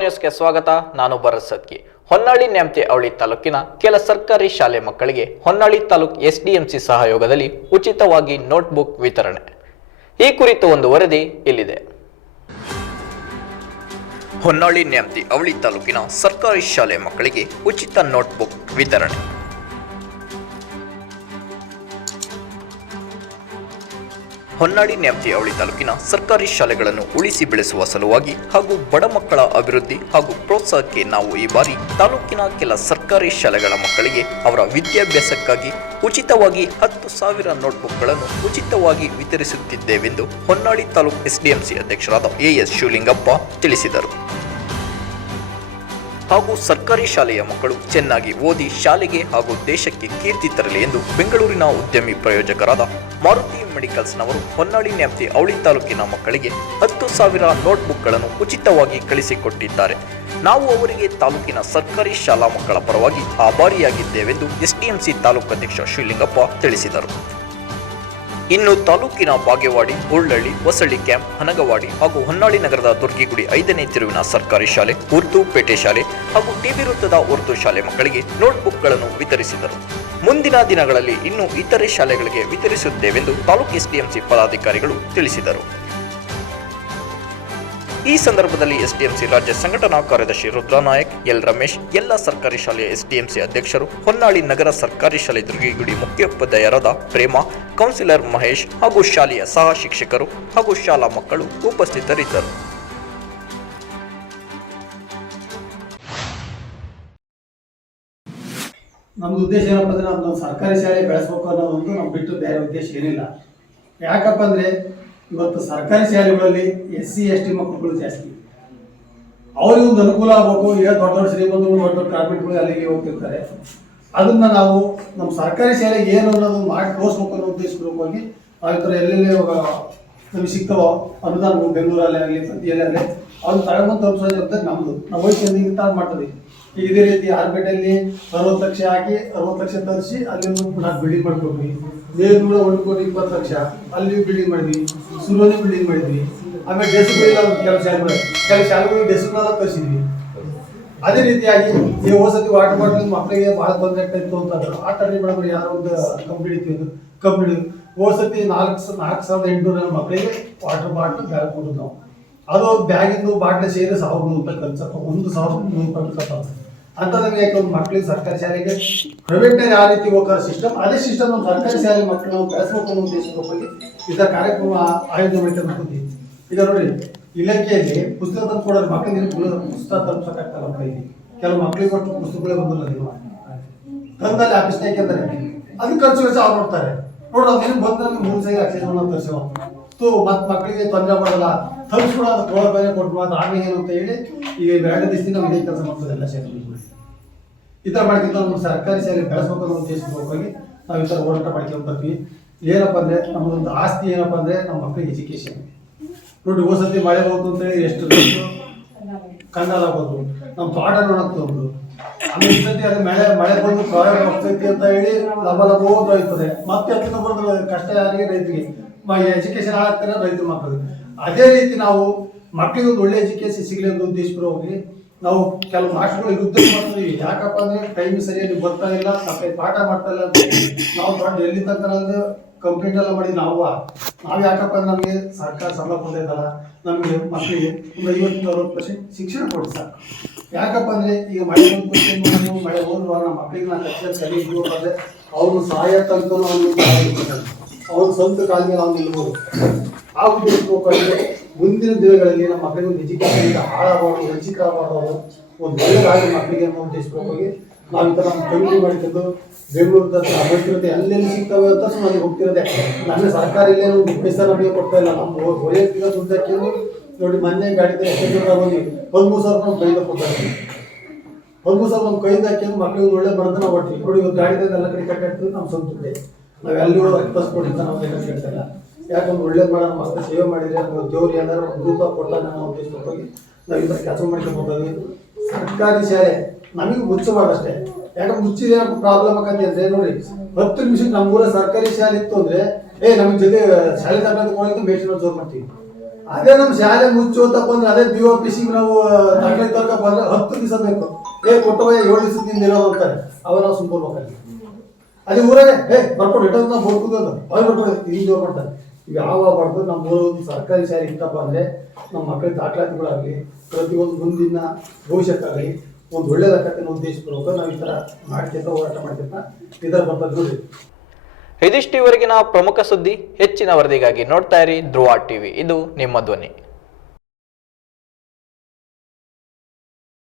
ನ್ಯೂಸ್ಗೆ ಸ್ವಾಗತ, ನಾನು ಭರತ್ ಸತ್ಕಿ ಹೊನ್ನಾಳಿ ನ್ಯಾಮತಿ ಅವಳಿ ತಾಲೂಕಿನ ಕೆಲ ಸರ್ಕಾರಿ ಶಾಲೆ ಮಕ್ಕಳಿಗೆ ಹೊನ್ನಾಳಿ ತಾಲೂಕ್ ಎಸ್ಡಿಎಂಸಿ ಸಹಯೋಗದಲ್ಲಿ ಉಚಿತವಾಗಿ ನೋಟ್ಬುಕ್ ವಿತರಣೆ. ಈ ಕುರಿತು ಒಂದು ವರದಿ ಇಲ್ಲಿದೆ. ಹೊನ್ನಾಳಿ ನ್ಯಾಮತಿ ಅವಳಿ ತಾಲೂಕಿನ ಸರ್ಕಾರಿ ಶಾಲೆ ಮಕ್ಕಳಿಗೆ ಉಚಿತ ನೋಟ್ಬುಕ್ ವಿತರಣೆ. ಹೊನ್ನಾಳಿ ನ್ಯಾಪ್ತಿ ಅವಳಿ ತಾಲೂಕಿನ ಸರ್ಕಾರಿ ಶಾಲೆಗಳನ್ನು ಉಳಿಸಿ ಬೆಳೆಸುವ ಸಲುವಾಗಿ ಹಾಗೂ ಬಡ ಮಕ್ಕಳ ಅಭಿವೃದ್ಧಿ ಹಾಗೂ ಪ್ರೋತ್ಸಾಹಕ್ಕೆ ನಾವು ಈ ಬಾರಿ ತಾಲೂಕಿನ ಕೆಲ ಸರ್ಕಾರಿ ಶಾಲೆಗಳ ಮಕ್ಕಳಿಗೆ ಅವರ ವಿದ್ಯಾಭ್ಯಾಸಕ್ಕಾಗಿ ಉಚಿತವಾಗಿ ಹತ್ತು ಸಾವಿರ ನೋಟ್ಬುಕ್ಗಳನ್ನು ಉಚಿತವಾಗಿ ವಿತರಿಸುತ್ತಿದ್ದೇವೆಂದು ಹೊನ್ನಾಳಿ ತಾಲೂಕು ಎಸ್ಡಿಎಂಸಿ ಅಧ್ಯಕ್ಷರಾದ ಎಎಸ್ ಶಿವಲಿಂಗಪ್ಪ ತಿಳಿಸಿದರು. ಹಾಗೂ ಸರ್ಕಾರಿ ಶಾಲೆಯ ಮಕ್ಕಳು ಚೆನ್ನಾಗಿ ಓದಿ ಶಾಲೆಗೆ ಹಾಗೂ ದೇಶಕ್ಕೆ ಕೀರ್ತಿ ತರಲಿ ಎಂದು ಬೆಂಗಳೂರಿನ ಉದ್ಯಮಿ ಪ್ರಯೋಜಕರಾದ ಮಾರುತಿ ಮೆಡಿಕಲ್ಸ್ನವರು ಹೊನ್ನಾಳಿ ನ್ಯಾಪ್ತಿ ಅವಳಿ ತಾಲೂಕಿನ ಮಕ್ಕಳಿಗೆ ಹತ್ತು ಸಾವಿರ ನೋಟ್ಬುಕ್ಗಳನ್ನು ಉಚಿತವಾಗಿ ಕಳಿಸಿಕೊಟ್ಟಿದ್ದಾರೆ. ನಾವು ಅವರಿಗೆ ತಾಲೂಕಿನ ಸರ್ಕಾರಿ ಶಾಲಾ ಮಕ್ಕಳ ಪರವಾಗಿ ಆಭಾರಿಯಾಗಿದ್ದೇವೆಂದು ಎಸ್ಡಿಎಂಸಿ ತಾಲೂಕು ಅಧ್ಯಕ್ಷ ಶಿವಲಿಂಗಪ್ಪ ತಿಳಿಸಿದರು. ಇನ್ನು ತಾಲೂಕಿನ ಬಾಗೇವಾಡಿ ಹುಳ್ಳಳ್ಳಿ ಹೊಸಳ್ಳಿ ಕ್ಯಾಂಪ್, ಹನಗವಾಡಿ ಹಾಗೂ ಹೊನ್ನಾಳಿ ನಗರದ ದುರ್ಗಿಗುಡಿ ಐದನೇ ತಿರುವಿನ ಸರ್ಕಾರಿ ಶಾಲೆ, ಉರ್ದು ಪೇಟೆ ಶಾಲೆ ಹಾಗೂ ಟಿಬಿ ವೃತ್ತದ ಉರ್ದು ಶಾಲೆ ಮಕ್ಕಳಿಗೆ ನೋಟ್ಬುಕ್ಗಳನ್ನು ವಿತರಿಸಿದರು. ಮುಂದಿನ ದಿನಗಳಲ್ಲಿ ಇನ್ನು ಇತರೆ ಶಾಲೆಗಳಿಗೆ ವಿತರಿಸುತ್ತೇವೆಂದು ತಾಲೂಕು ಎಸ್ಡಿಎಂಸಿ ಪದಾಧಿಕಾರಿಗಳು ತಿಳಿಸಿದರು. ಈ ಸಂದರ್ಭದಲ್ಲಿ ಎಸ್ಡಿಎಂಸಿ ರಾಜ್ಯ ಸಂಘಟನಾ ಕಾರ್ಯದರ್ಶಿ ರುದ್ರನಾಯಕ್ ಎಲ್ ರಮೇಶ್, ಎಲ್ಲ ಸರ್ಕಾರಿ ಶಾಲೆಯ ಎಸ್ಡಿಎಂಸಿ ಅಧ್ಯಕ್ಷರು, ಹೊನ್ನಾಳಿ ನಗರ ಸರ್ಕಾರಿ ಶಾಲೆ ದುರ್ಗಿಗುಡಿ ಮುಖ್ಯೋಪಾಧ್ಯಾಯರಾದ ಪ್ರೇಮ, ಕೌನ್ಸಿಲರ್ ಮಹೇಶ್ ಹಾಗೂ ಶಾಲೆಯ ಸಹ ಶಿಕ್ಷಕರು ಹಾಗೂ ಶಾಲಾ ಮಕ್ಕಳು ಉಪಸ್ಥಿತರಿದ್ದರು. ನಮ್ದು ಉದ್ದೇಶ ಏನಪ್ಪ ಅಂದ್ರೆ ಸರ್ಕಾರಿ ಶಾಲೆ ಬೆಳೆಸ್ಬೇಕು ಅನ್ನೋ ಒಂದು ಬಿಟ್ಟು ಬೇರೆ ಉದ್ದೇಶ ಏನಿಲ್ಲ. ಯಾಕಪ್ಪ ಅಂದ್ರೆ ಇವತ್ತು ಸರ್ಕಾರಿ ಶಾಲೆಗಳಲ್ಲಿ ಎಸ್ ಸಿ ಎಸ್ ಟಿ ಮಕ್ಕಳುಗಳು ಜಾಸ್ತಿ. ಅವ್ರಿಗೆ ಒಂದು ಅನುಕೂಲ ಆಗಬೇಕು. ಈಗ ದೊಡ್ಡ ದೊಡ್ಡ ಶ್ರೀಮಂತರು ದೊಡ್ಡ ದೊಡ್ಡ ಕಾರ್ಪೆಟ್ಗಳು ಅಲ್ಲಿಗೆ ಹೋಗ್ತಿರ್ತಾರೆ. ಅದನ್ನ ನಾವು ನಮ್ಮ ಸರ್ಕಾರಿ ಶಾಲೆಗೆ ಏನು ಅನ್ನೋದು ಮಾಡಿ ತೋರಿಸ್ಬೇಕು ಅನ್ನೋ ಉದ್ದೇಶಪೂರ್ವಕವಾಗಿ ಆ ಥರ ಎಲ್ಲೆಲ್ಲಿ ಇವಾಗ ನಮಗೆ ಸಿಗ್ತಾವೋ? ಅನುದಾನ ಬೆಂಗಳೂರಲ್ಲಿ ಆಗಲಿ ಎಲ್ಲಿ ಆಗಲಿ ಅವ್ನು ತಗೊಂಡು ತಲುಪಿಸೋ ಜವಾಬ್ದಾರಿ ನಮ್ಮದು ನಾವು ಎಂದಿಗೆ ತಾನು ಮಾಡ್ತೀವಿ. ಈಗ ಇದೇ ರೀತಿ ಆರ್ಬಿಟಲ್ಲಿ ಅರವತ್ತು ಲಕ್ಷ ಹಾಕಿ ಅರವತ್ತು ಲಕ್ಷ ತರಿಸಿ ಅಲ್ಲಿ ನಾಲ್ಕು ಬಿಲ್ಡಿಂಗ್ ಮಾಡ್ಕೊಟ್ವಿ ನೇರೂರ ಒಂದು ಕೋಟಿ ಇಪ್ಪತ್ತು ಲಕ್ಷ. ಅಲ್ಲಿ ಬಿಲ್ಡಿಂಗ್ ಮಾಡಿದ್ವಿ. ಸುರೋನಿ ಬಿಲ್ಡಿಂಗ್ ಮಾಡಿದ್ವಿ. ಆಮೇಲೆ ಡೆಸ್ಕ್ ಕೆಲವು ಶಾಲೆಗಳು ಕೆಲವು ಶಾಲೆಗಳು ಡೆಸ್ಕ್ನೆಲ್ಲ ತರಿಸಿದ್ವಿ. ಅದೇ ರೀತಿಯಾಗಿ ಈ ಹೋಸತಿ ವಾಟರ್ ಬಾಟಲ್ ಮಕ್ಕಳಿಗೆ ಬಹಳ ತೊಂದರೆ ಆಗ್ತಾ ಇತ್ತು ಅಂತಂದ್ರು ಆ ಟರ್ನಿ ಮೇಡಮ್ ಯಾರೋ ಒಂದು ಕಂಪ್ನಿ ಇತ್ತು ಕಂಪ್ನಿ ಹೋಸತಿ ನಾಲ್ಕು ನಾಲ್ಕು ಸಾವಿರದ ಎಂಟುನೂರ ಮಕ್ಕಳಿಗೆ ವಾಟರ್ ಬಾಟಲ್ ಬ್ಯಾಗ್ ಕೊಡೋದು ನಾವು. ಅದು ಬ್ಯಾಗಿಂದು ಬಾಟ್ಲಿ ಸೇರಿ ಸಾವಿರದ ನೂರು ರೂಪಾಯಿ ಒಂದು ಸಾವಿರದ ನೂರು ರೂಪಾಯಿ ಖರ್ಚು ಅಂತ ನಮಗೆ ಒಂದು ಮಕ್ಕಳಿಗೆ ಸರ್ಕಾರಿ ಶಾಲೆಗೆ ಪ್ರೈವೇಟ್ನಲ್ಲಿ ಯಾವ ರೀತಿ ಹೋಗೋ ಸಿಸ್ಟಮ್ ಅದೇ ಸಿಸ್ಟಮ್ ನಮ್ಮ ಸರ್ಕಾರಿ ಶಾಲೆ ಮಕ್ಕಳು ನಾವು ಬೆಳೆಸ್ಬೇಕು ಅನ್ನೋ ಉದ್ದೇಶಕ್ಕೆ ಹೋಗಿ ಇದರ ಕಾರ್ಯಕ್ರಮ ಆಯೋಜನೆ ಮಾಡ್ಕೊಂಡು ಇದೆ ನೋಡಿ ಇಲಾಖೆಯಲ್ಲಿ ಪುಸ್ತಕ ತಂದು ಕೊಡೋದು ಮಕ್ಕಳಿಗೆ ಪುಸ್ತಕ ತಲುಪಿಸಕ್ಕಾಗ್ತಲ್ಲ ಮಕ್ಕಳಿಗೆ ಕೆಲವು ಮಕ್ಕಳಿಗೆ ಕೊಟ್ಟು ಪುಸ್ತಕಗಳೇ ಬಂದಿಲ್ಲ ನೀವು ತಂದಲ್ಲಿ ಆಫೀಸ್ನ ಯಾಕೆಂದ್ರೆ ಅದು ಖರ್ಚು ವೆಚ್ಚ ಅವ್ರು ನೋಡ್ತಾರೆ. ನೋಡ್ರಿ ಅದೇನು ಬಂದ ಮೂರು ಸಾವಿರ ಅಕ್ಷರ ತರಿಸೋ. ತು ಮತ್ತೆ ಮಕ್ಕಳಿಗೆ ತೊಂದರೆ ಮಾಡಲ್ಲ ತಲುಪಿಸ್ಕೊಡ ಅದು ಕೋಳ ಬೇರೆ ಕೊಟ್ಟು ಮಾತು ಆಮೇಲೆ ಏನು ಅಂತ ಹೇಳಿ ಈಗ ಎರಡು ನಾವು ಇದೇ ಕೆಲಸ ಮಾಡ್ತದೆ ಎಲ್ಲ ಶಾಲೆ ಈ ಥರ ಮಾಡ್ಕೊಂತ ನಮ್ಮ ಸರ್ಕಾರಿ ಶಾಲೆ ಬೆಳೆಸ್ಬೇಕು ಅನ್ನೋ ಹೋಗಿ ನಾವು ಈ ಥರ ಹೋರಾಟ ಮಾಡ್ಕೊಂತೀವಿ ಏನಪ್ಪ ಅಂದರೆ ನಮ್ಮದೊಂದು ಆಸ್ತಿ ಏನಪ್ಪ ಅಂದರೆ ನಮ್ಮ ಮಕ್ಕಳಿಗೆ ಎಜುಕೇಶನ್ ನೋಡಿ ಹೋಸತಿ ಮಳೆ ಹೋಗ್ತು ಅಂತ ಹೇಳಿ ಎಷ್ಟು ಕಣ್ಣಲ್ಲ ಆಗೋದು ನಮ್ಮ ತೋಟ ನೋಡಕ್ ಈ ಸತಿ ಅದು ಮಳೆ ಮಳೆ ಬಂದು ಪ್ರವಾಹ ಹೋಗ್ತೈತಿ ಅಂತ ಹೇಳಿ ಲಭ ಲಭ ಮತ್ತೆ ಅದನ್ನ ಬಂದು ಕಷ್ಟ ಯಾರಿಗೆ, ರೈತರಿಗೆ. ಎಜುಕೇಶನ್ ಆಗ್ತಾರೆ ರೈತರು ಮಕ್ಕಳು. ಅದೇ ರೀತಿ ನಾವು ಮಕ್ಕಳಿಗೆ ಒಂದು ಒಳ್ಳೆ ಎಜುಕೇಶನ್ ಸಿಗಲಿ ಅಂತ ಉದ್ದೇಶಪೂರ್ವಕವಾಗಿ ನಾವು ಕೆಲವು ಮಾಸ್ಟರ್ಗಳು ಉದ್ದೇಶ ಮಾಡ್ತೀವಿ. ಯಾಕಪ್ಪ ಅಂದ್ರೆ ಟೈಮ್ ಸರಿಯಾಗಿ ಬರ್ತಾ ಇಲ್ಲ ಪಾಠ ಮಾಡ್ತಾ ಇಲ್ಲ ನಾವು ಎಲ್ಲಿ ಕಂಪ್ಲೀಟ್ ಕಂಪ್ಲೇಂಟ್ ಎಲ್ಲ ಮಾಡಿ ನಾವು. ನಾವು ಯಾಕಪ್ಪ ನಮಗೆ ಸರ್ಕಾರ ಸಂಬಳ ಕೊಡ್ತೈತಲ್ಲ ನಮಗೆ ಮಕ್ಕಳಿಗೆ ಒಂದು ಐವತ್ತು ಅರವತ್ತು ಪರ್ಸೆಂಟ್ ಶಿಕ್ಷಣ ಕೊಡಿ ಸಾಕು. ಯಾಕಪ್ಪ ಅಂದ್ರೆ ಈಗ ಮಳೆ ಬಂದು ಮಳೆ ಹೋದ್ರು ನಮ್ಮ ಮಕ್ಕಳಿಗೆ ನಾವು ಕಷ್ಟ ಕಲಿಯಿದ್ದು ಅಂದರೆ ಅವ್ರು ಸಹಾಯ ತನಕ ಅವ್ರ ಸ್ವಂತ ಕಾಲ ಮೇಲೆ ಅವ್ನು ನಿಲ್ಬೋದು. ಆ ಉದ್ದೇಶಕ್ಕೋಸ್ಕರ ಮುಂದಿನ ದಿನಗಳಲ್ಲಿ ನಮ್ಮ ಮಕ್ಕಳಿಗೆ ಒಂದು ಎಜುಕೇಶನ್ ಹಾಳಾಗಬಾರ್ದು ವಂಚಿತ ಆಗಬಾರ್ದು ಒಂದು ಒಳ್ಳೆಯದಾಗಿ ಮಕ್ಕಳಿಗೆ ಅನ್ನೋ ಉದ್ದೇಶಕ್ಕೋಗಿ ನಾವು ಈ ಥರ ನಮ್ಮ ಕಮಿಟಿ ಮಾಡಿಕೊಂಡು ಬೆಂಗಳೂರು ಅಭ್ಯರ್ಥಿ ಎಲ್ಲೆಲ್ಲಿ ಸಿಗ್ತವೆ ಅಂತ ಸುಮ್ಮನೆ ಹೋಗ್ತಿರೋದೆ. ನನ್ನ ಸರ್ಕಾರ ಇಲ್ಲೇನು ಪೈಸಾ ನಮಗೆ ಕೊಡ್ತಾ ಇಲ್ಲ. ನಮ್ಮ ವೈಯಕ್ತಿಕ ದುಡ್ಡು ಹಾಕಿದ್ರು ನೋಡಿ ಮೊನ್ನೆ ಗಾಡಿ ಹೋಗಿ ದುಡ್ಡು ಬಂದ್ವಿ ಹದಿಮೂರು ಸಾವಿರ ನಾವು ಕೈದ ಕೊಡ್ತಾರೆ ಹದಿಮೂರು ಸಾವಿರ ನಮ್ಮ ಕೈದ ಹಾಕಿದ್ರು ಮಕ್ಕಳಿಗೆ ಒಳ್ಳೆ ಬರೋದು ನಾವು ಒಟ್ಟು ನೋಡಿ ಇವತ್ತು ಗಾಡಿ ಎಲ್ಲ ಕಡೆ ಕಟ್ಟಿದ್ರು ನಮ್ಮ ದುಡ್ಡೇ ನಾವು ಎಲ್ಲರೂ ಕೊಡಿ ಅಂತ ನಾವು ಏನು ಕೇಳ್ತಾ ಇಲ್ಲ. ಯಾಕಂದ್ರೆ ಒಳ್ಳೇದು ಮಾಡೋಣ ಮಸ್ತ ಸೇವೆ ಮಾಡಿದ್ರೆ ಅಥವಾ ದೇವ್ರು ಏನಾದ್ರು ಒಂದು ರೂಪ ಕೊಟ್ಟಾಗ ನಾವು ಉದ್ದೇಶಕ್ಕೆ ಹೋಗಿ ನಾವು ಈ ಕೆಲಸ ಮಾಡ್ಕೊಂಡು ಸರ್ಕಾರಿ ಶಾಲೆ ನಮಗೆ ಮುಚ್ಚಬಾರ್ದಷ್ಟೇ ಯಾಕಂದ್ರೆ ಮುಚ್ಚಿದೆ ಪ್ರಾಬ್ಲಮ್ ಆಗತ್ತೆ ಅಂದ್ರೆ ನೋಡಿ. ಹತ್ತು ನಿಮಿಷ ನಮ್ಮೂರ ಸರ್ಕಾರಿ ಶಾಲೆ ಇತ್ತು ಅಂದ್ರೆ, ಏ ನಮ್ ಜೊತೆ ಶಾಲೆ ತಗೊಂಡು ಮೇಷ್ಟ್ರ ಜೋರ್ ಮಾಡ್ತೀವಿ. ಅದೇ ನಮ್ಮ ಶಾಲೆ ಮುಚ್ಚೋತಪ್ಪ ಅಂದ್ರೆ ಅದೇ ಬಿ ಓ ಪಿ ಸಿ ನಾವು ದಾಖಲೆ ತರ್ಕಪ್ಪ ಅಂದ್ರೆ ಹತ್ತು ದಿವಸ ಬೇಕು. ಏ ಕೊಟ್ಟು ಏಳು ದಿವಸದಿಂದ ಇರೋದು ಅಂತಾರೆ. ಅವಾಗ ನಾವು ಸುಮ್ಮನೆ ಹೋಗ್ತಾರೆ ಅದೇ ಊರಾಗೆ, ಏ, ಬರ್ಕೊಂಡು ಇಟ್ಟೋದು ನಾವು ಹೋಗ್ಬೋದು ಅಂತ ಅವ್ರು ಬರ್ಕೊಂಡು ಈಗ ಜೋರ್ ಮಾಡ್ತಾರೆ. ಯಾವ ಬರ್ದು ನಮ್ಮ ಒಂದು ಸರ್ಕಾರಿ ಶಾಲೆ ಇತ್ತಪ್ಪ ಅಂದ್ರೆ ನಮ್ಮ ಮಕ್ಕಳ ದಾಖಲಾತಿಗಳಾಗಲಿ, ಪ್ರತಿಯೊಂದು ಮುಂದಿನ ಭವಿಷ್ಯಕ್ಕಾಗಲಿ ಒಂದು ಒಳ್ಳೇದಾಗತ್ತೆ ಅನ್ನೋ ಉದ್ದೇಶಪೂರ್ವಕ ನಾವು ಈ ಥರ ಮಾಡ್ತಿರ್ತಾ ಹೋರಾಟ ಮಾಡ್ತಿರ್ತಾ ಇದರ ಬಗ್ಗೆ ನೋಡಿ ಇದಿಷ್ಟು ಇವರೆಗಿನ ಪ್ರಮುಖ ಸುದ್ದಿ ಹೆಚ್ಚಿನ ವರದಿಗಾಗಿ ನೋಡ್ತಾ ಇರಿ ಧ್ರುವ ಟಿವಿ. ಇದು ನಿಮ್ಮ ಧ್ವನಿ.